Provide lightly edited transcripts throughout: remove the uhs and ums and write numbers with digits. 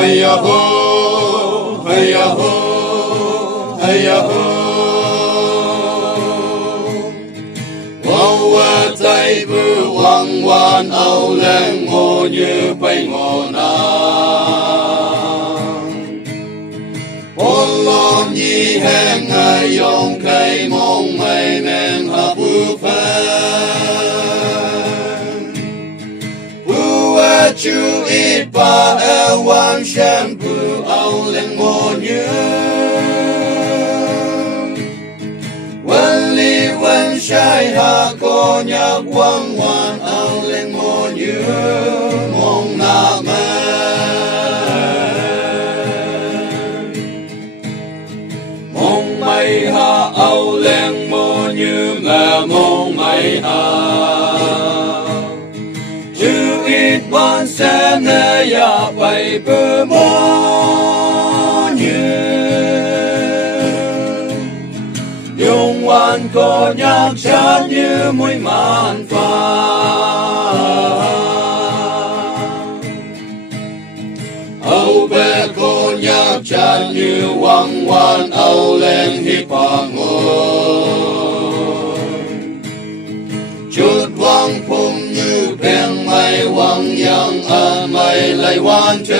hey ya ho, hey ya ho, hey ya ho. Ngô qua tay bư quăng quan âu lên ngô như bay ngô na. Ôn lom nhi hẹn ngày yong cây mong mây men hợp bư phèn. Bư a chu ít ba e wan shem bư âu lên ngô như. Wan li wan shai ha ko nhạc quang hoàn âu lên ngô như mong na mê. Mong mây ha âu lên ngô như mẹ mong mây ha. Chứ ít ban sẽ nghe ya bay bơ mô như. Dùng hoàn có nhạc chát như mũi màn pha. Âu bè có nhạc chát như quang hoàn âu lên hít bà ngồi. Chút quang phung như bèn mây quang yang à mây lại hoàn trên.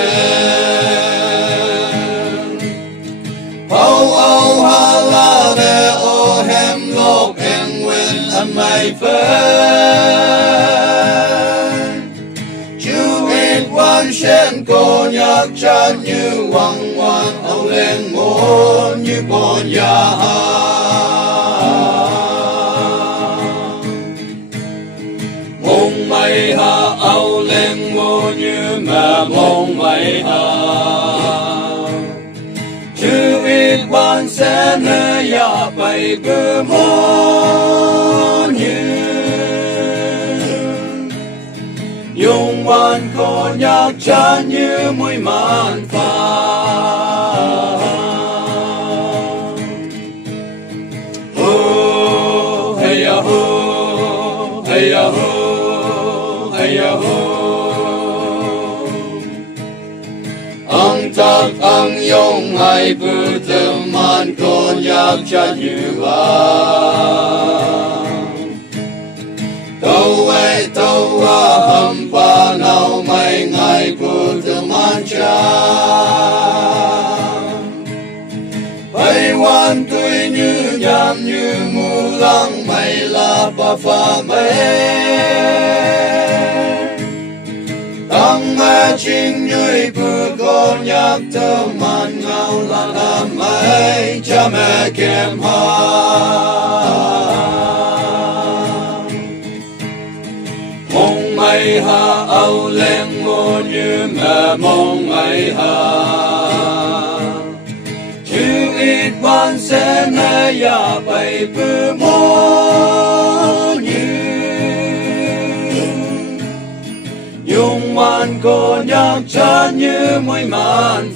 Âu âu ha la bè ô hem lộc em nguyên âm mây phên. Chú ít quan sen cô nhạc chát như quang hoàn âu lên ngôn như con ya ha. Mong mây ha âu lên ngô như mẹ mong mây ha. Chứ ít quan sẽ nghe ya bay bơ mô như. Dùng hoàn có nhạc chát như mũi màn pha. Ho, hey ya ho, hey ya ho, hey ya ho. Ang tak ang yong ay berteman konyak chát như vàng. Tâu a hầm pa nào mấy ngày berteman chát. Bay wan tươi như nham như mù lăng mây la pa pha mây. Tăng mẹ chính người bư con nhạc thơ man ngao là làm mây cha mẹ kem ha. Mong mây ha âu lên ngô như mẹ mong mây ha. Chứ ít ban sẽ nghe ya bay bư mô như. Dùng màn có nhạc chát như mũi màn